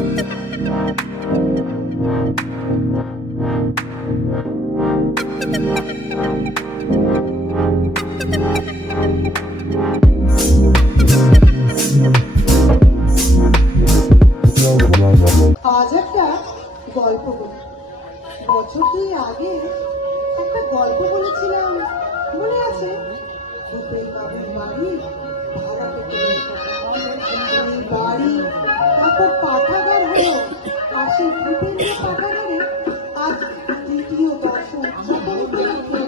আজ একটা গল্প বলি। বছর দুই আগে একটা গল্প বলেছিলাম, মনে আছে? ভূপেন বাবুর বাড়ি ভাড়া পেতে বাড়ি তারপর পাঠাগার হলো। আর সেই ভূপেন্দ্র পাঠাগারে আজ দ্বিতীয় বর্ষ উদযাপন উপলক্ষে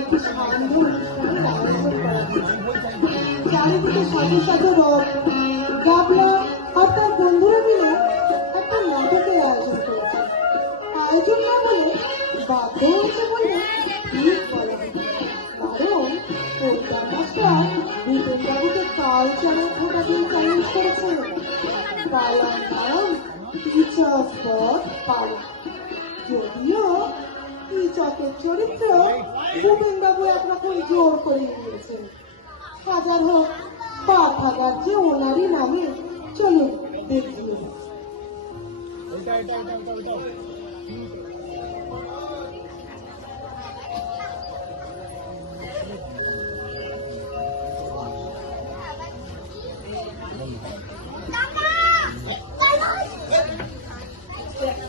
একটি সান্ধ্য অনুষ্ঠানের আয়োজন করা হয়েছে। চারিদিকে সাথে সাথে রথ গাবলা আর তার বন্ধুরা মিলে একটা নাটকের আয়োজন করেছে। আয়োজন না বলে বাধ্য হয়েছে বলে ঠিক বলা হবে, কারণ কলকাতা মাস্টার ভূপেন বাবুকে কালচারের খোটা দিয়ে চ্যালেঞ্জ করেছে। পালার নাম ইচক পালা। যদিও ইচকের চরিত্র ভূপেন বাবু একরকম জোর করে নিয়েছেন। হাজার হোক পাঠাগার যে ওনারই নামে, চলুন দেখিয়ে।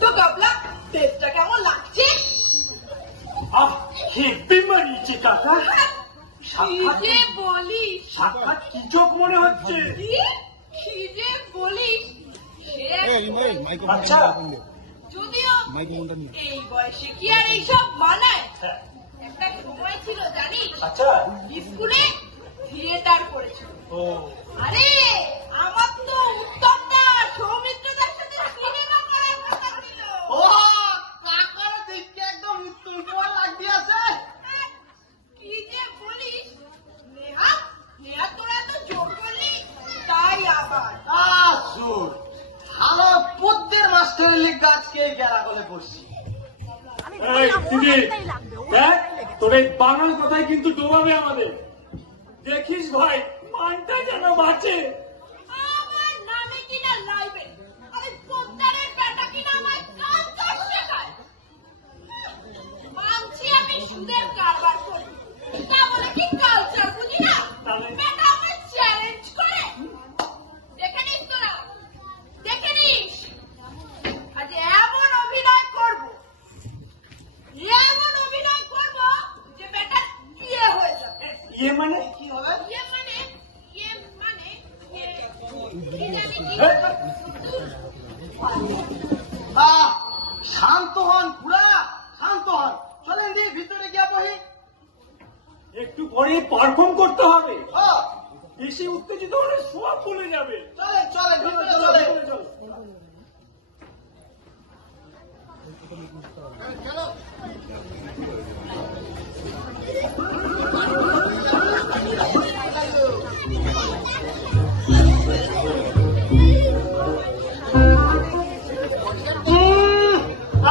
তো গাবলা টেস্টটা কেমন লাগছে? হেব্বি মারিয়েছে কাকা। কি বলিস? সাক্ষাৎ কিচক মনে হচ্ছে। কি যে বলিস? আচ্ছা, যদিও এই বয়সে কি আর এইসব মানায়? একটা সময় ছিল জানিস, আচ্ছা, স্কুলে থিয়েটার করেছিল। ও আরে আমার তো উত্তমদা সৌমিত্রদার সাথে সিনেমা করার কথা ছিল। ও কাকার দেখতে একদম উত্তম কুমার লাগিয়েছে। কি যে বলিস? নেহা নেহা তোরা তো জোর করলি, তাই আবার আসুন ভালো পদ্মের মাস্টারের লিগ গাছকে গেলা বলে বসছি। এই দিদি, দেখ তোর এই বাংলা কথাই কিন্তু ডোবাবে আমাদের। দেখিস ভাই, মানটা যেন বাঁচে। আমার নামে কিনা লাইবে, আরে পোদ্দারের বেটা কিনা আমায় কালচার শেখায়। মানছি আমি সুদের কারবার করি, তা বলে কি কালচার বুঝি না? বেটা আমায় চ্যালেঞ্জ করে। দেখে নিস তোরা, দেখে নিস আজ এমন অভিনয় করবো, এমন অভিনয় করবো যে বেটার বিয়ে হয়ে যাবে। ইয়ে মানে কি হবে? ইয়ে মানে কি জানি কি? শান্ত হন পুরা, শান্ত হন। চলেন দিয়ে ভিতরে গিয়া বহি। একটু পরে পারফর্ম করতে হবে। হ্যাঁ, বেশি উত্তেজিত হলে সব ভুলে যাবে। চলেন চলেন ভিতরে চলেন।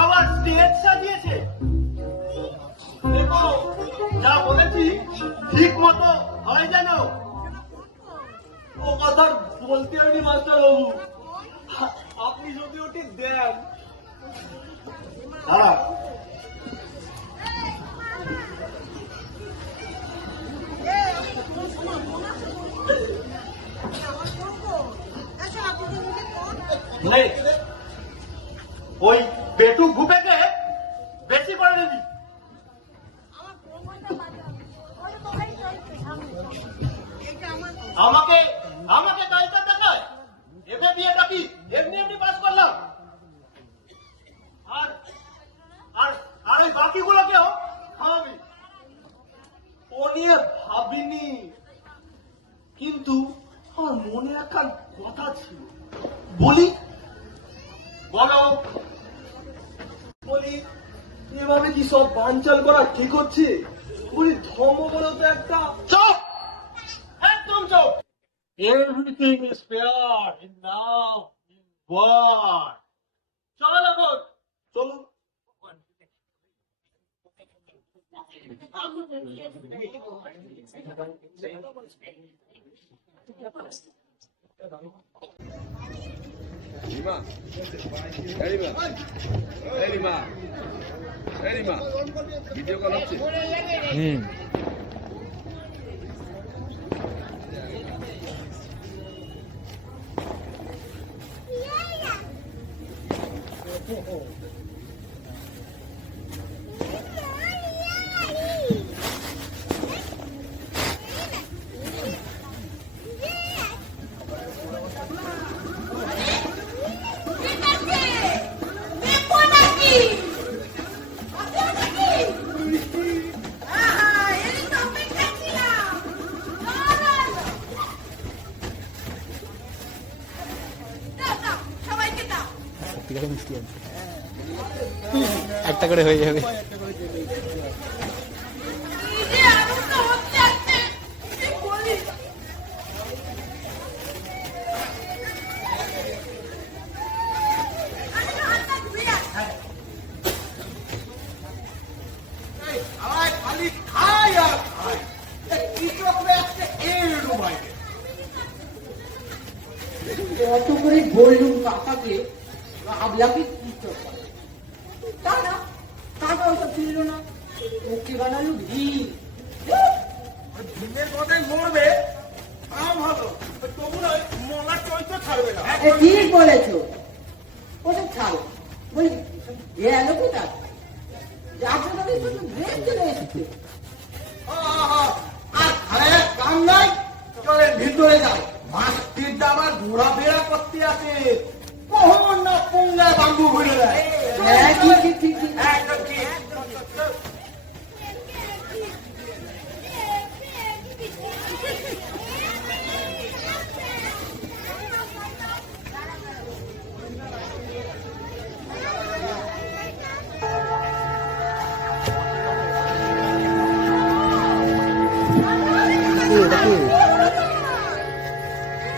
আবার স্টেজ সাজিয়েছে। দেখো যা বলেছি ঠিক মতো হয় যেন। ও কথা বলতে হয়নি মাস্টার বাবু, আপনি যদি ওটি দেন। দাঁড়া, নেই, ওই পেটু ভুপেকে বেশি করে দিবি। আমাকে আমাকে গাড়িটা দেখায়। এবে বিয়েটা কি এমনি এমনি পাস করলাম? আর আর আর ওই বাকিগুলোকেও খাওয়াবি। ও নিয়ে ভাবিনি, কিন্তু আমার মনে একটা কথা ছিল। বলি বলো। বলি, এভাবে কি সব বানচাল করা ঠিক হচ্ছে? বলি ধর্ম বলো তো একটা। চুপ, একদম চুপ। Everything is fair in now in war. চলো এখন, চলো। ঠিক আছে, দেখো নাকি? আছে নাকি? আহা, এই তো অপেক্ষা ছিলাম। দাঁড়ান। দাও, দাও, সবাইকে দাও। একটা করে হয়ে যাবে। এই যে আনন্দ হচ্ছে আজকে, কি বলি? আমি তো হাতটা ধুয়ে আসছি। আমার খালি খাই আর খাই। কৃষকরা আজকে এলো বাইরে। অত করে বললুম কাকাকে আবলাকে কি চোখা তা না কাকা ওটা ফিরল না ওকে বানালো ভিড় দিনের কথায় মরবে তা ভালো, তবু নয় মলার চরিত্র ছাড়বে না। ঠিক বলেছো ওটা ছাড়ো বলি গেল কোথায় আপনাদের শুধু ব্রেক চলে এসেছে আর খায় কাম নাই, চলেন ভিতরে যাই। মাস্টির দাবার ঘোরাফেরা করতে আছে, কখন না পঙ্গায় বাম্বু ঘুরে দেয়। হ্যাঁ ঠিক ঠিক ঠিক ঠিক একদম ঠিক। এটা কি?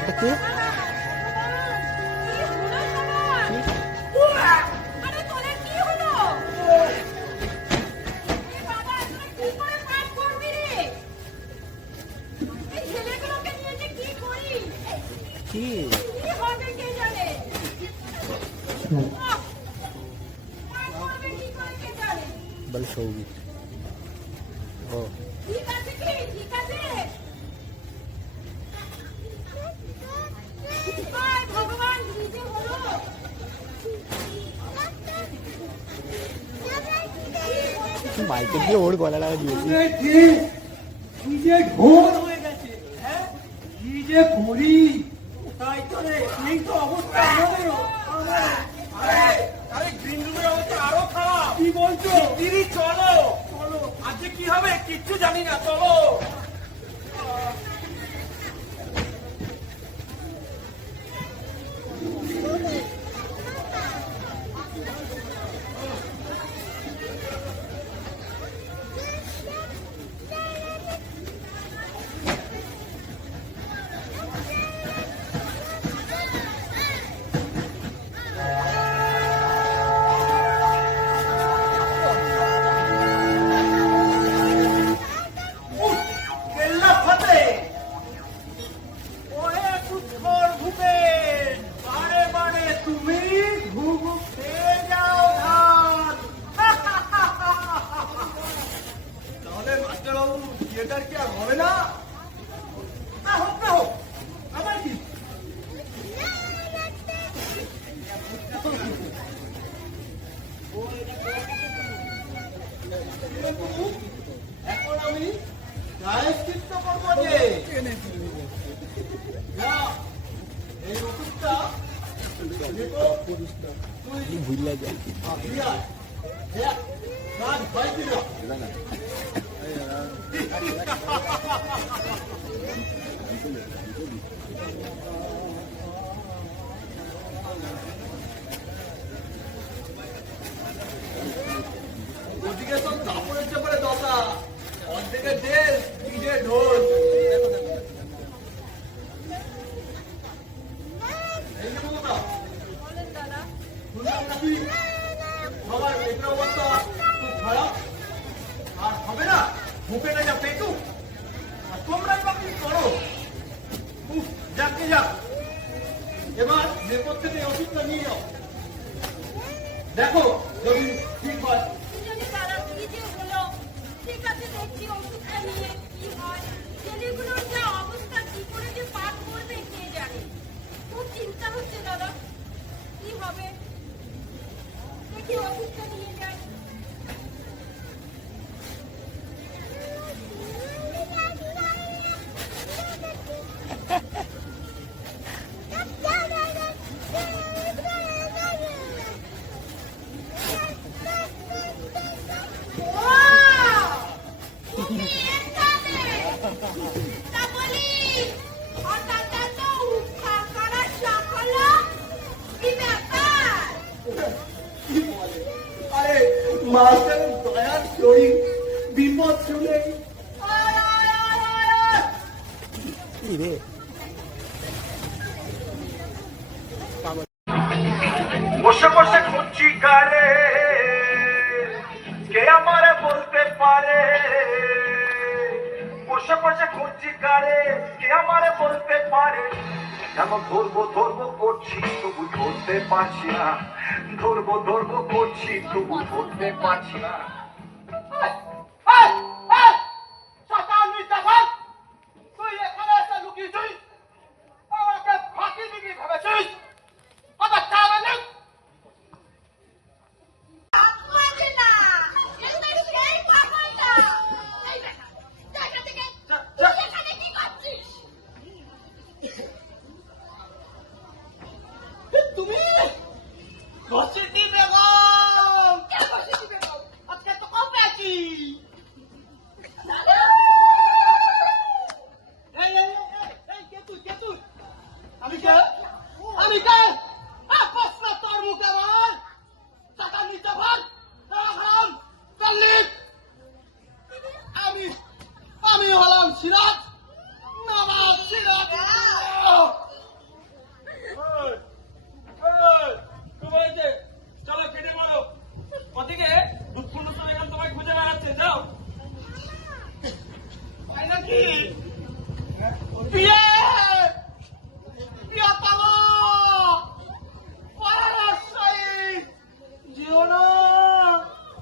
এটা কি? আরে তোদের কি হলো? এ বাবা, তোরা কি করে পাঠ করবি রে? এই ছেলেগুলোকে নিয়ে যে কি করি? কি? কি হবে কে জানে? আহ! পাঠ করবে কি করে কে জানে? বল সৌগি। ও ঠিক আছে কি? ঠিক আছে? হায় ভগবান, কি যে হলো? মাইকে দিয়ে ওর গলা লাগা দিয়েছি। কি যে ঢোল হয়ে গেছে, হ্যাঁ কি যে করি, তাই তো রে এই তো অবস্থা আমাদেরও। আরে আরে গ্রিন রুমের অবস্থা আরো খারাপ। কি বলছো? দিদি চলো চলো, আজকে কি হবে কিচ্ছু জানি না, চলো। কেল্লা ফাতে ওহে সুখর ভূপে, বারে বারে তুমি ঘুঘু খেয়ে যাও ধান। তাহলে মাস্টারবাবু থিয়েটার কি আর হবে না? না হোক না হোক, আমার কি। এখন আমি প্রায়শ্চিত্ত করবো যে না, এই ওষুধটা দেখো, তুই ভুলে যায়। ভাবিয়া কাজ হয় কিনা। ওদিকে তো কাপড়ের চাপড়ে দশা, অর্ধেকে দেশ পিঠে ঢোল। এই যে মমতা, শুনলাম নাকি সবার পেটের অবস্থা খুব খারাপ, আর হবে না মুখে না যা পেটু, আর তোমরাই বা কি করো। উফ, যাকে যাক ওষুধটা নিয়ে যাও, দেখো যদি ঠিক হয়। যদি তারা কি যে হলো, ঠিক আছে দেখছি ওষুধটা নিয়ে কি হয়। ছেলেগুলোর যা অবস্থা, কি করে যে পাঠ করবে কে জানে। খুব চিন্তা হচ্ছে দাদা, কি হবে। দেখি ওষুধটা নিয়ে যাই। আরে মাস্টার দয়ার শরীর বিপদ শুনে কি রে বসে বসে খুঁজছি কারে, কে আমারে বলতে পারে। বসে বসে খুঁজছি কারে, কে আমারে বলতে পারে। যেমন ধরবো ধরবো করছি তবু ধরতে পারছি না, ধরবো ধরবো করছি তবু ধরতে পারছি না। তুই এখানে এসে লুকিয়েছিস, আমাকে ফাঁকি দিবি ভেবেছিস? কথা চাবে না। তুমি ঘষিটি বেগম, আজকে তো কম পেয়েছি। কে তুই? আমি কে? আমি কে? প্রশ্ন তোর মুখে বল। টাকা নিতে পার, আমি হলাম সিরাজ, নবাব সিরাজ। চলো কেটে মারো। ওদিকে দুঃখূর্ণ তো এখানে তোমায় খুঁজে বেড়াচ্ছে, যাও। তাই নাকি? বিয়ে বিয়ে পাবো, পরাশরী যেও না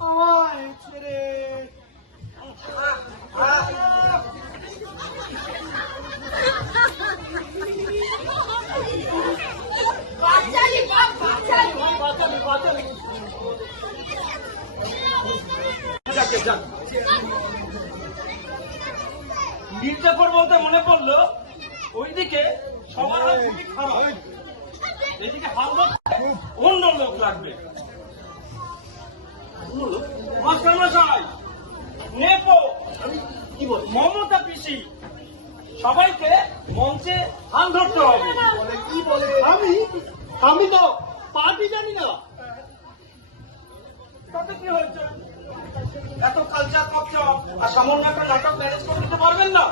আমায় ছেড়ে। মির্জাফর বলতে মনে পড়লো, ওইদিকে সবার হাল খুবই খারাপ, এদিকে হালদা অন্য লোক লাগবে। মাস্টার মশাই, নেপো, কি বল, মমতা পিসি, সবাইকে মঞ্চে হাল ধরতে হবে। কি বলে? আমি তো পার্টি জানি না। তাতে কি হয়েছে? এত কালচার করছো আর সামান্য একটা নাটক ম্যানেজ করে দিতে পারবেন না?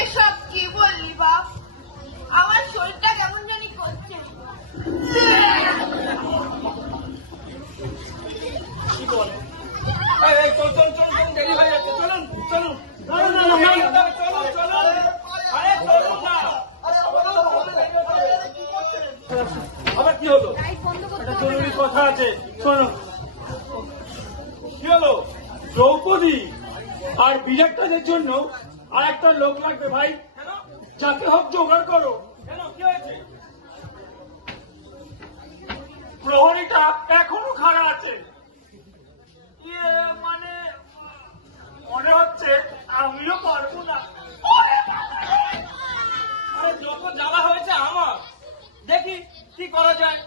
এসব কি বললি বাপ, আমার শরীরটা কেমন জানি করছে। কি বলে? চলুন, দেরি হয়ে যাচ্ছে, চলুন। চলুন, আরে চলুন না। আবার কি হলো? একটা জরুরি কথা আছে, শোনো। কি হলো? দ্রৌপদী আর বিরাটদের জন্য আর একটা লোক লাগবে ভাই, যাকে হোক জোগাড় করো। কেন, কি হয়েছে? প্রহরীটা এখনো খাড়া আছে। মানে মনে হচ্ছে আমিও পারবো না। যত জ্বালা হয়েছে আমার, দেখি কি করা যায়।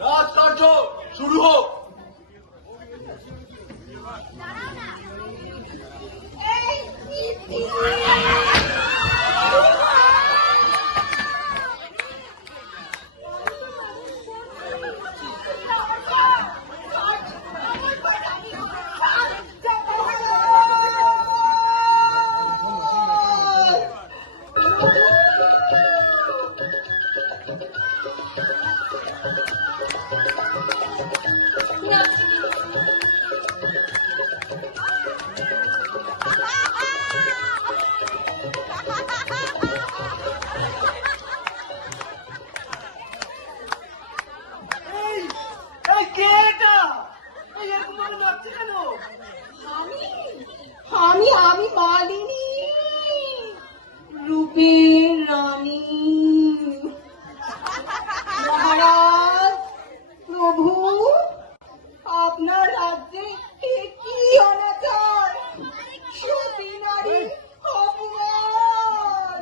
রাজকার্য শুরু হোক। কে এটা? এরকম ভাবে নাচছে কেন? আমি মালিনী, রূপের রানী। মহারাজ, প্রভু, আপনার রাজ্যে এ কি অনাচার! সতী নারী অপমান!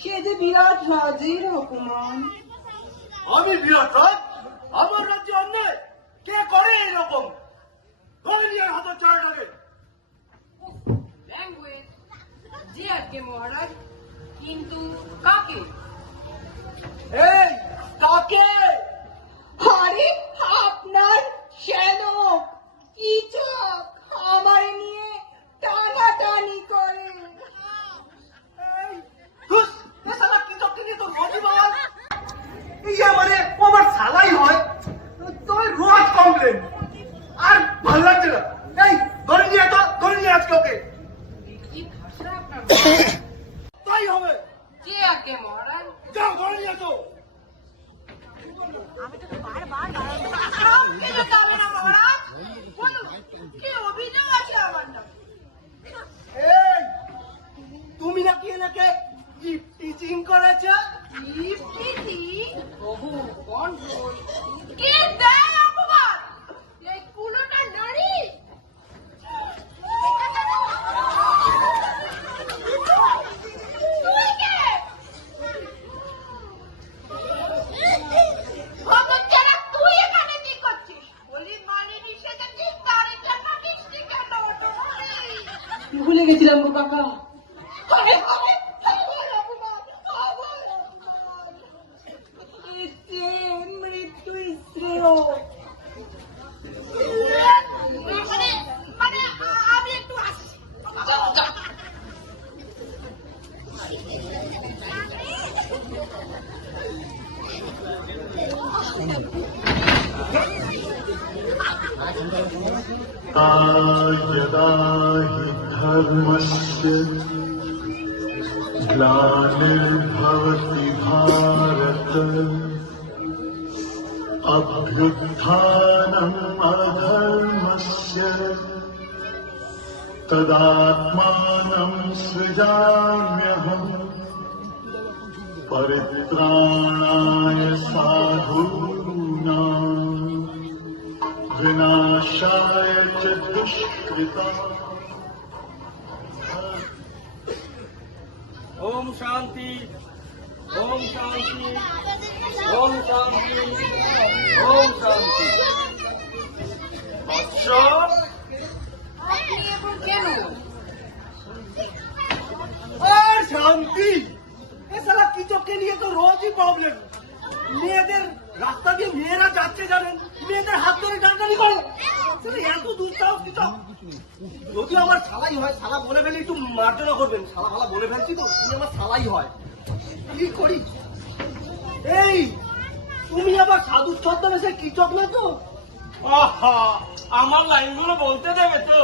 সে যে বিরাট রাজের অপমান। আমি বিরাট রাজ? আমার রাজ্যে অন্যায় কে করে এরকম? ধরে নিয়ে হাতে চার লাগে। ল্যাঙ্গুয়েজ যে আজকে মহারাজ, কিন্তু কাকে? এই কাকে? আরে আপনার শ্যালক কিচক আমার নিয়ে টানাটানি করে। এই হুস, এ শালা কি চক্করি তোর মজিবার? ইয়ে মানে ও আমার শালাই হয়, তবে রোজ কমপ্লেন। আর ভালো লাগছে না। এই ধরে নিয়ে আজকে ওকে। কি ভাষা আপনার? তাই হবে। কে আজকে মহারাজ? যাও ধরে নিয়ে তো। কাউকে যাবে না মহারাজ। বলুন, কি অভিযোগ আছে আমার নামে? এই তুমি নাকি এনাকে টিচিং করেছ? বহু কন্ট্রোল। কে দেয় অপমান? এই কুলোটা নারী। তুই কে? হতচ্ছাড়া, তুই এখানে কি করছিস? বলি মালিনী সেজেছিস, তার একটা মিষ্টি কেন? ভুলে গেছিলাম গো কাকা। মৃত্যু শ্রেয়। মানে আমি একটু আসছি। यदा हि धर्मस्य ग्लानिर्भवति भारत अभ्युत्थानम् अधर्मस्य तदात्मानं सृजाम्यहम् परित्राणाय साधूनां विनाशाय च दुष्कृताम्। ओम शांति, ओम शांति, ओम शांति, ओम शांति। আচ্ছা, আপনি এখন কেন? আর শান্তি? এ শালা কিচককে নিয়ে তো রোজই প্রবলেম। মেয়েদের রাস্তা দিয়ে মেয়েরা যাচ্ছে জানেন, মেয়েদের হাত ধরে টানাটানি করে। শালা এত দুঃসাহস কিচক। যদি আমার শালাই হয়, শালা বলে ফেলে একটু মার্জনা করবেন। শালা বলে ফেলছি তো, তুমি আমার শালাই হয়। কি করি? এই তুমি আবার সাধু ছদ্মবেশে কিচক না তো? আহা, আমার লাইনগুলো বলতে দেবে তো?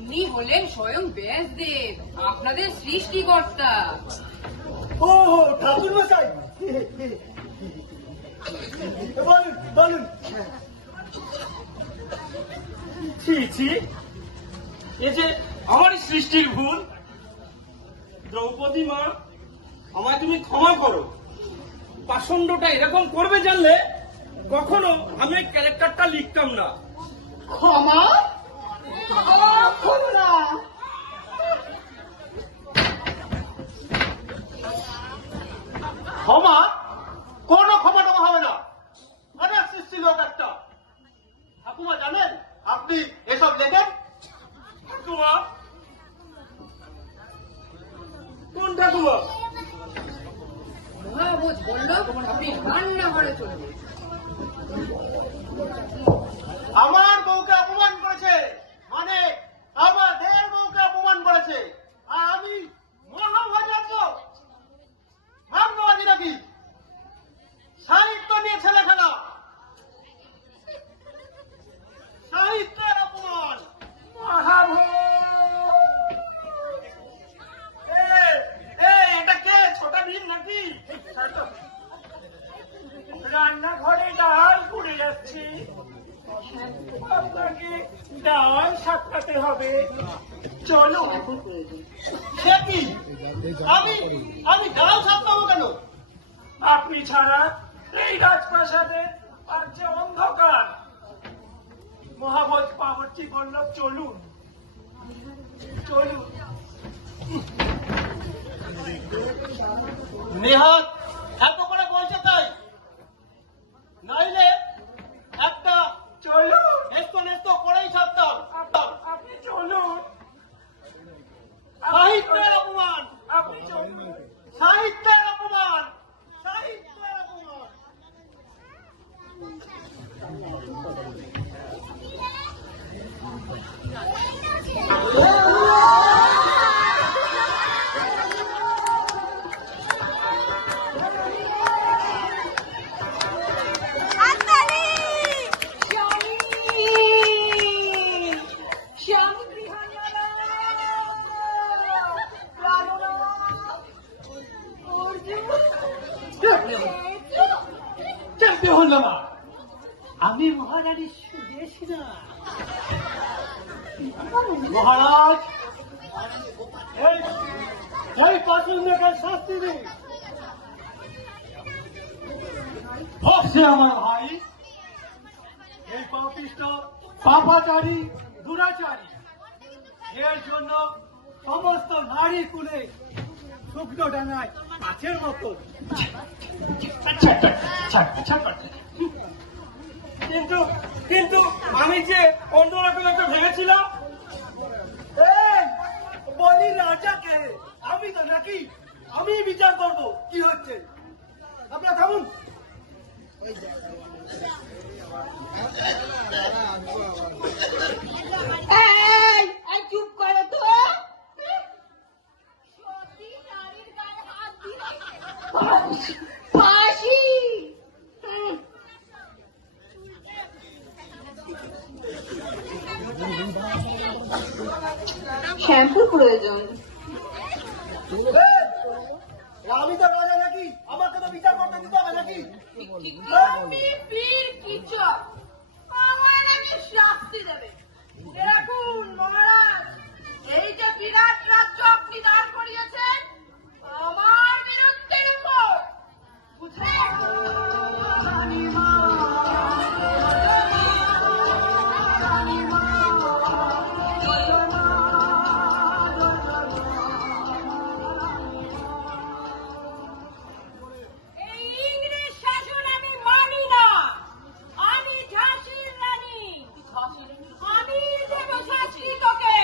উনি হলেন স্বয়ং ব্যাসদেব, আপনাদের সৃষ্টিকর্তা। ও ঠাকুর মশাই, বলুন বলুন। ছি ছি, এ যে আমারই সৃষ্টির ভুল। দ্রৌপদী মা, আমায় তুমি ক্ষমা করো। পাষণ্ডটা এরকম করবে জানলে কখনো আমি এই ক্যারেক্টারটা লিখতাম না। ক্ষমা কখনো না। ক্ষমা? কোনো ক্ষমা টমা হবে না। অনেক সৃষ্টি লোক একটা। ঠাকুমা জানেন আপনি এসব লেখেন? ঠাকুমা? কোন ঠাকুমা? মহাবোধ বললো আপনি রান্নাঘরে চলবে। আমার বউকে অপমান করেছে, মানে আমাদের বউকে অপমান করেছে, আর আমি মহাভাজ আছো ভাগ্যবাদী নাকি? সাহিত্য নিয়ে ছেলে খেলা, সাহিত্যের অপমান। এটা কে? ছোটা ভীম নাকি? রান্নাঘরে ডাল পুড়ে যাচ্ছে, আপনাকে ডাল সাতটাতে হবে। চলো। সে কি? আমি ডাল সামলাবো কেন? আপনি ছাড়া এই রাজপ্রাসাদে আর যে অন্ধকার। মহাভোজ পাবর্চি বলল চলুন চলুন। নেহাত এত করে বলছে তাই, নাইলে একটা চলুন নেস্ত করেই ছাড়তাম। আপনি চলুন। সাহিত্যের অপমান, আপনি চলুন। সাহিত্যের অপমান, সাহিত্যের অপমান। জানতে হলো না আমি মহারানী সুদেশী না। মহারাজ, এই পাশুন্ডকে শাস্তি দিন। হচ্ছে আমার ভাই, এই পাপিষ্ট পাপাচারী দুরাচারী, এর জন্য সমস্ত নারী কুলে শুকনো ডাঙায় মাছের মতো। কিন্তু কিন্তু আমি যে অন্যরকম একটা ভেবেছিলাম। বলি রাজাকে, আমি তো নাকি আমি বিচার করবো কি হচ্ছে। আপনারা থামুন। এই চুপ করো তো। সতী নারীর গায়ে হাত দিলে ফাঁসি। শ্যাম্পুর প্রয়োজন। আমি তো রাজা নাকি, আমাকে তো বিচার করতে দিতে হবে নাকি? আপনি বীর কিচক, আমার আগে শাস্তি দেবে। দেখুন মহারাজ, এই যে বিরাট রাজ্য আপনি দাঁড় করিয়েছেন আমার বিরুদ্ধের উপর, বুঝলেন? এই ইংরেজ শাসন আমি মানি না। আমি ঝাঁসির রানী, আমি দেব শাস্তি তোকে।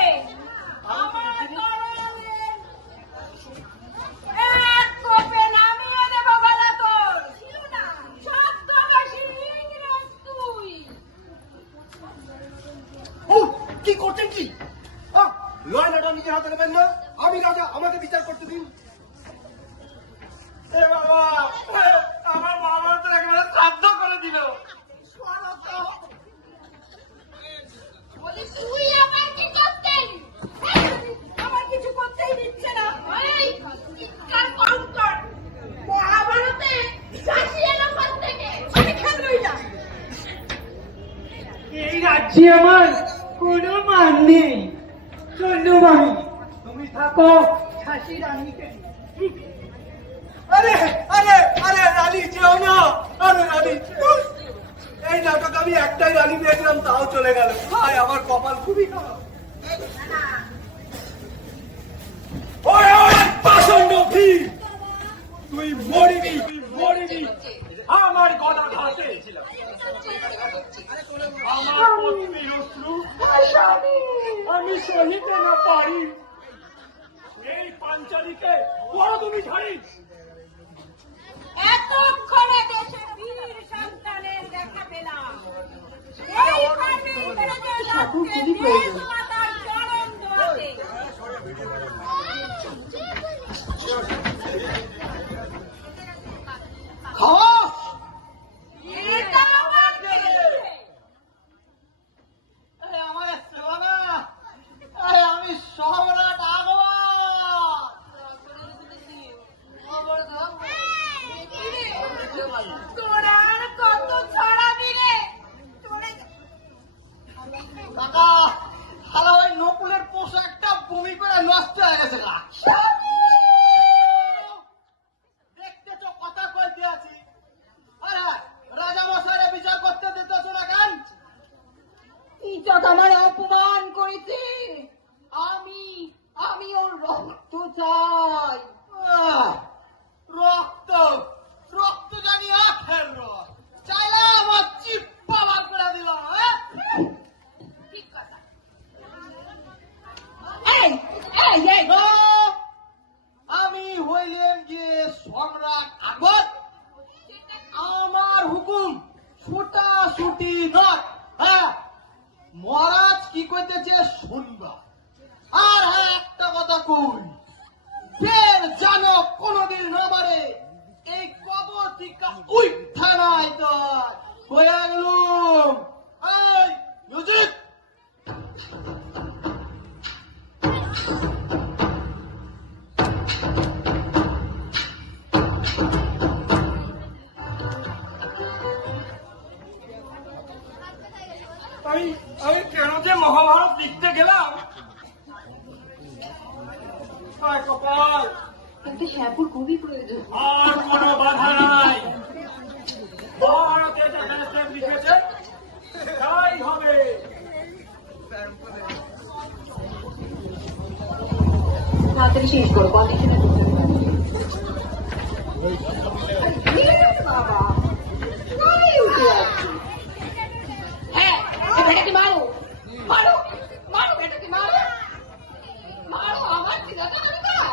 আমার তরোয়ালের এক কোপে নামিয়ে দেব গলা তোর। ছদ্মবেশী ইংরেজ তুই। কি করছেন কি? লয় লটা নিজের হাতে নেবেন না। আমি রাজা, আমাকে বিচার করতে দিন। এ বাবা, আমার বাবা তো একেবারে শ্রাদ্ধ করে দিল। বলি তুই আমার কি করতেন? আমার কিছু করতেই দিচ্ছে না। এই চিৎকার কম কর। মহাভারতে ঝাঁসি এলো কোথা থেকে? আমি খেলবই না। এই রাজ্যে আমার কোনো মান নেই। চন্দ্রবাবু, তুমি থাকো খাসি রানীকে। আরে আরে আরে রানী যেও না, আরে রানী উস! এই নাটক আমি একটাই রানী পেয়েছিলাম, তাও চলে গেল। ভাই আমার কপাল খুবই খারাপ। ওরে ওরে পাষণ্ড ভিড়, তুই মরিবি, তুই মরিবি আমার গলা ঘাটে। আমার পত্নীর অশ্রু আমি সহিতে না পারি। এই পাঞ্চালীকে বড় তুমি ঝাড়ি। এতক্ষণে দেশে বীর সন্তানের দেখা পেলাম। এই কাজে ইংরেজের দেশ মাতার চরণ ধোয়াতে। খাওয়াস এটা আমার ছেলে। আমার সেবানা, আরে আমি সম্রাট আগমন। তোরা আর কত ছড়াবি রে? কাকা শালা ওই নকুলের পোশাকটা বমি করে নষ্ট হয়ে গেছে না। দেখতেছ কথা কইতে আছি, আরে রাজা মশাইরা বিচার করতে দিতেছ না কেন? ইজ্জত আমার অপমান করেছে। আমি ওর রক্ত চাই। আহ, রক্ত রক্ত জানি আখের রস, চাইলে আমার চিপ্পা বার করে দিলাম। ঠিক কথা। এই এই এই না, আমি হইলেন গিয়ে সম্রাট আকবর। আমার হুকুম ছুটা ছুটি নয়। হ্যাঁ, মহারাজ কি করতেছে শুনবা। আর হ্যাঁ, একটা কথা কই, ফের জানো কোনদিন না মারে এই কবর টিকা উঠা নাই তো হয়ে গেলুম। এই মিউজিক। আমি কেন যে মহাভারত লিখতে গেলাম? হায় কপাল, কিন্তু শ্যাপুর খুবই প্রয়োজন। আর কোনো বাধা নাই। মহাভারতে যেখানে সে লিখেছে তাই হবে। তাড়াতাড়ি শেষ করো, কথা শুনে বাবা আমি উঠে যাচ্ছি। হ্যাঁ, এই বেটাকে মারো মারো মারো, বেটাকে মারো মারো, আমার ছিলাটা মারো মারো।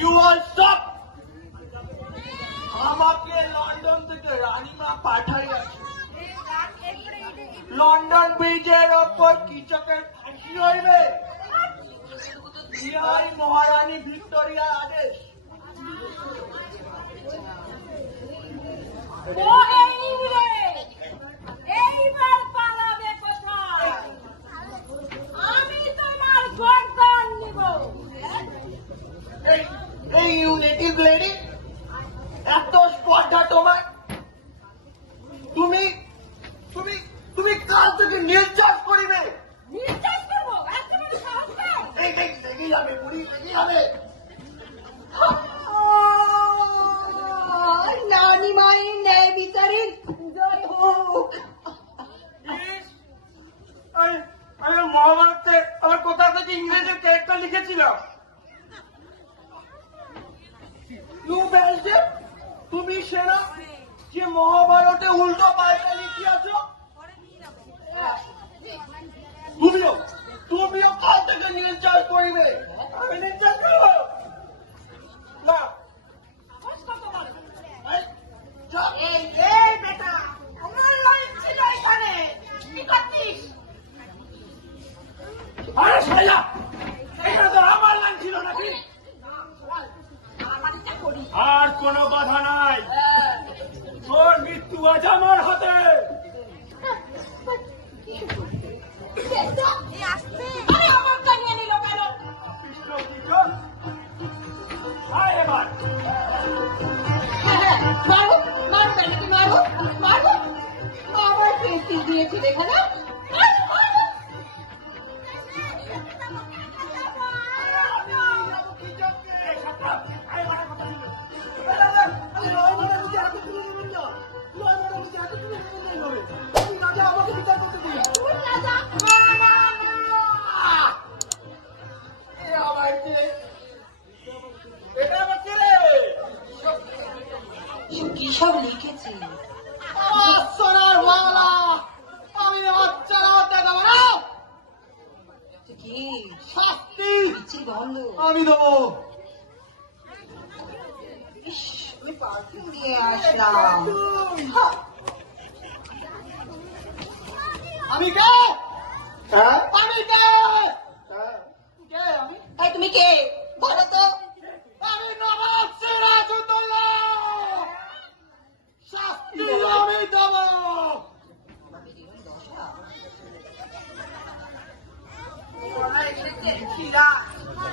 You all stop! আমাকে লন্ডন থেকে রানীমা পাঠাই আছে। লন্ডন ব্রিজের ওপর কিচকের ফাঁসি হইবে, ইহাই মহারানী ভিক্টোরিয়ার আদেশ। ও এই রে, এইবার পালাবে কোথায়? আমি তোমার গর্দান নিব। এই ইউনেটিভ লেডি, এত স্পর্ধা তোমার? তুমি তুমি তুমি কাল থেকে নির্যাস করিবে। নির্যাস করবো? এত বড় সাহস নাও? এই লেগে যাবে বুড়ি, লেগে যাবে। নানি মায়ের ন্যায় বিচারের জয় হোক। আমি মহাভারতে আমার কোথা থেকে ইংরেজের ক্যারেক্টার লিখেছিলাম। তুমি সেরা যে মহাভারতে উল্টো পাল্টা লিখিয়াছ। তুমিও কাল থেকে নির্যাস করিবে। আমি নির্যাস করবো না। এই, চল। এই এই বেটা, আমার লাইন ছিল এখানে। কি করছিস? আরে শালা, এটা তো আমার লাইন ছিল নাকি? আমার বাড়িতে করি। আর কোনো বাধা নাই, তোর মৃত্যু আজ আমার হাতে। আরে আমার কানিয়ে নিল কেন? কৃষ্ণ কি গো? আমি পারফিউম নিয়ে আসলাম। হ্যাঁ। আমি কে? হ্যাঁ আমি কে? হ্যাঁ কে আমি? এই তুমি কে বলো তো? আমি নবাব সিরাজউদ্দৌলা। শাস্তি আমি দেব।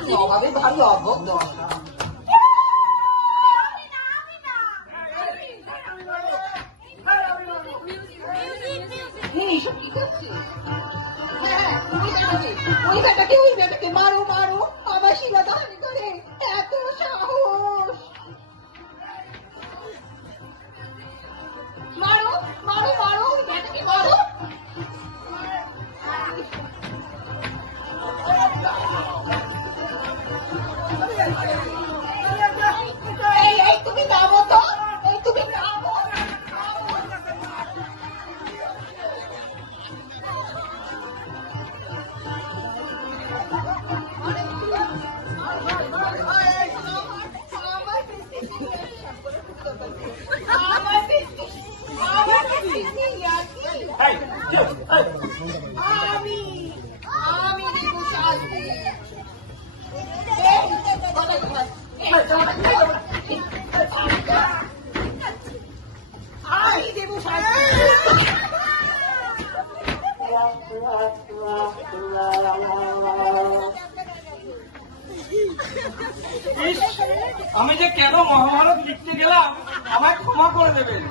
নবাবের ভারী অভোগ দশা। এইসব কি করছে? হ্যাঁ, ওই বেটাকে মারো মারো, আমার শিলা দান করে এত সাহস। মারো মারো মারো, ওই বেটাকে মারো। এই তুমি নামো তো, এই তুমি নামো। এই, কি হলো? এই, আমি দেবো শাস্তি। আমি দেবো শাস্তি। ইস, আমি যে কেন মহাভারত লিখতে গেলাম আমায় ক্ষমা করে দেবেন।